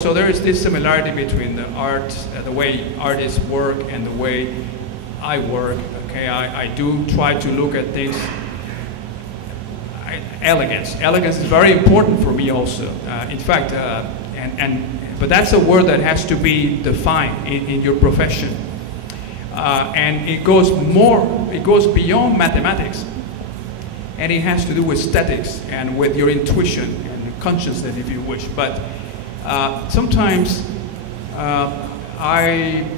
So there is this similarity between the art, the way artists work and the way I work. Okay, I do try to look at things. Elegance. Elegance is very important for me also. In fact, but that's a word that has to be defined in your profession. And it goes beyond mathematics. And it has to do with aesthetics and with your intuition and consciousness, if you wish. But sometimes I'm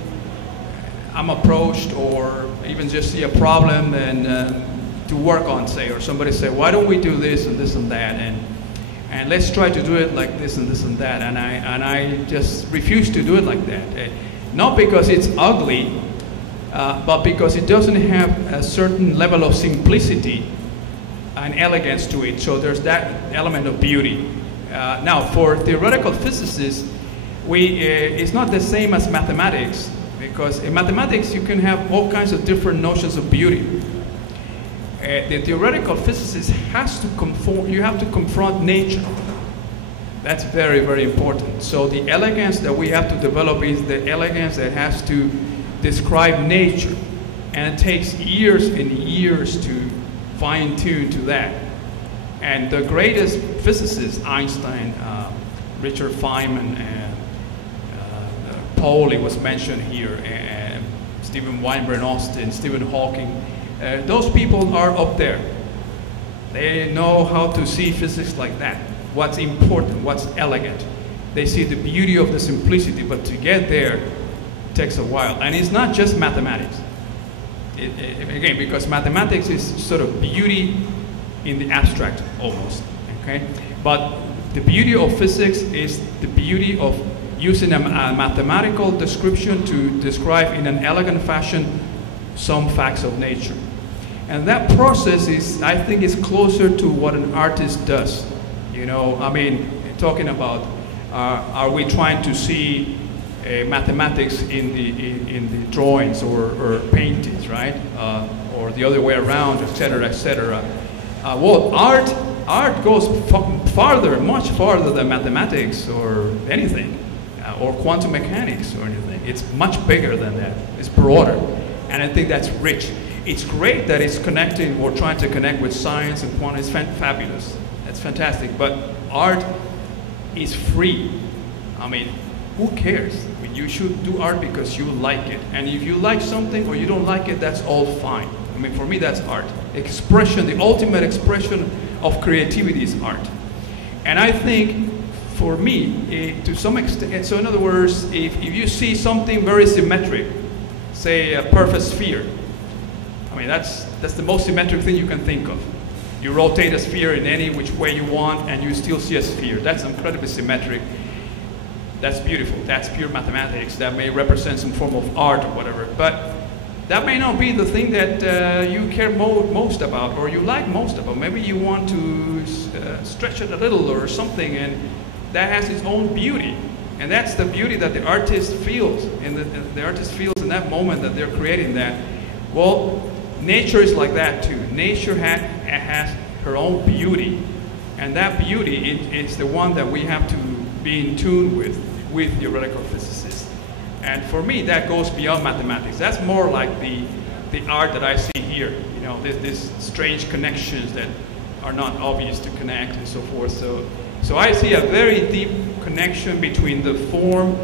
approached or even just see a problem and to work on, say, or somebody say, why don't we do this and this and that, and let's try to do it like this and this and that, and I just refuse to do it like that. Not because it's ugly, but because it doesn't have a certain level of simplicity and elegance to it. So there's that element of beauty. Now, for theoretical physicists, it's not the same as mathematics, because in mathematics you can have all kinds of different notions of beauty. The theoretical physicist has to you have to confront nature. That's very, very important. So the elegance that we have to develop is the elegance that has to describe nature. And it takes years and years to fine-tune to that. And the greatest physicists, Einstein, Richard Feynman, and Pauli was mentioned here, and Steven Weinberg, Austin, Stephen Hawking, those people are up there. They know how to see physics like that. What's important, what's elegant. They see the beauty of the simplicity, but to get there takes a while. And it's not just mathematics. Again, because mathematics is sort of beauty in the abstract almost, okay? But the beauty of physics is the beauty of using a mathematical description to describe in an elegant fashion some facts of nature. And that process is, I think, is closer to what an artist does. You know, I mean, talking about, are we trying to see mathematics in the drawings or paintings, right? Or the other way around, etc., etc. Well, art goes farther, much farther than mathematics or anything, or quantum mechanics or anything. It's much bigger than that. It's broader, and I think that's rich. It's great that it's connecting or trying to connect with science and quantum. It's fabulous. That's fantastic. But art is free. I mean, who cares? I mean, you should do art because you like it. And if you like something or you don't like it, that's all fine. I mean, for me, that's art. Expression, the ultimate expression of creativity is art. And I think, for me, to some extent, so in other words, if you see something very symmetric, say a perfect sphere, I mean, that's the most symmetric thing you can think of. You rotate a sphere in any which way you want, and you still see a sphere. That's incredibly symmetric. That's beautiful. That's pure mathematics. That may represent some form of art or whatever. But that may not be the thing that you care most about or you like most about. Maybe you want to stretch it a little or something, and that has its own beauty. And that's the beauty that the artist feels. And the artist feels in that moment that they're creating that. Well, nature is like that too. Nature has her own beauty. And that beauty is the one that we have to be in tune with theoretical physicists. And for me, that goes beyond mathematics. That's more like the art that I see here. You know, these strange connections that are not obvious to connect and so forth. So I see a very deep connection between the form,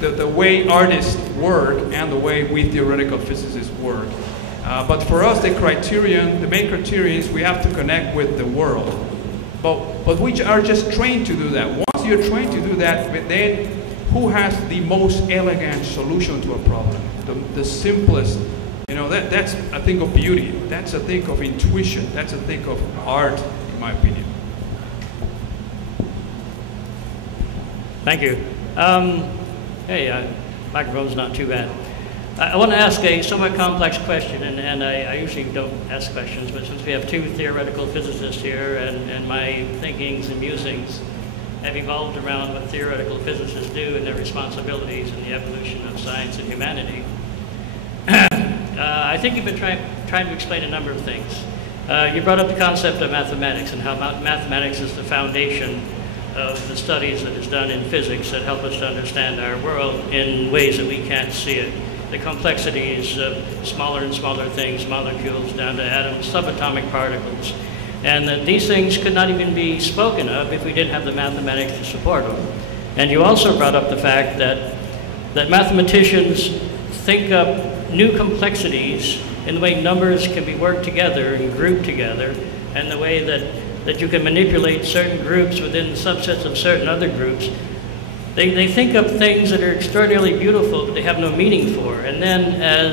the way artists work and the way we theoretical physicists work. But for us, the main criterion is we have to connect with the world. But we are just trained to do that. Once you're trained to do that, then who has the most elegant solution to a problem? The simplest. You know, that's a thing of beauty. That's a thing of intuition. That's a thing of art, in my opinion. Thank you. Hey, microphone's not too bad. I want to ask a somewhat complex question, and I usually don't ask questions, but since we have two theoretical physicists here, and my thinkings and musings have evolved around what theoretical physicists do and their responsibilities in the evolution of science and humanity, I think you've been trying to explain a number of things. You brought up the concept of mathematics and how mathematics is the foundation of the studies that is done in physics that help us to understand our world in ways that we can't see it. The complexities of smaller and smaller things, molecules down to atoms, subatomic particles, and that these things could not even be spoken of if we didn't have the mathematics to support them. And you also brought up the fact that mathematicians think up new complexities in the way numbers can be worked together and grouped together, and the way that you can manipulate certain groups within subsets of certain other groups. They think up things that are extraordinarily beautiful, but they have no meaning for. And then as